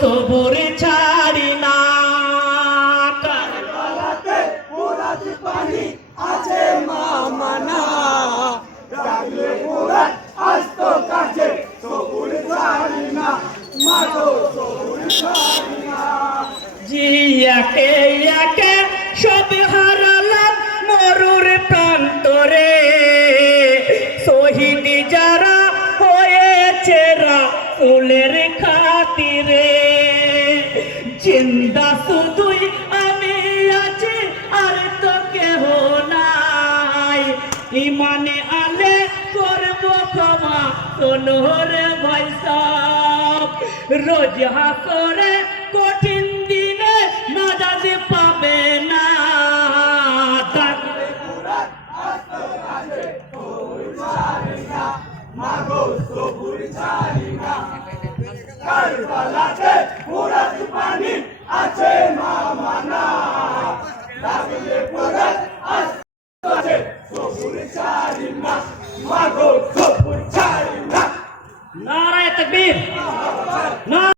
সবুর ছাড়ি না। কারবালাতে মুরাদ পানি আছে মামানা, ডাকলে মুরাদ আসতো কাছে, সবুর ছাড়ি না, মাগো সবুর ছাড়ি না। জি একে একে সব হারালাম মরুর প্রান্তরে, শহীদ যারা হয়েছে ফুলের খাতিরে। জিন্দা শুধুই আমি আছি আর তো কেহ নাই, ইমানে আলে করব ক্ষমা সোনহর ভাই সব। রোজ হাসরে কঠিন দিনে নাজাত পাবে না, ডাকলে মুরাদ আসতো কাছে, সবুর ছাড়ি না, মাগো সবুর ছাড়ি না। কারবালাতে মুরাদ পানি আছে মামানা, ডাকলে মুরাদ আসতো কাছে, সবুর ছাড়ি না, মাগো সবুর ছাড়ি না। নারায়ে তাকবীর, নারায়ে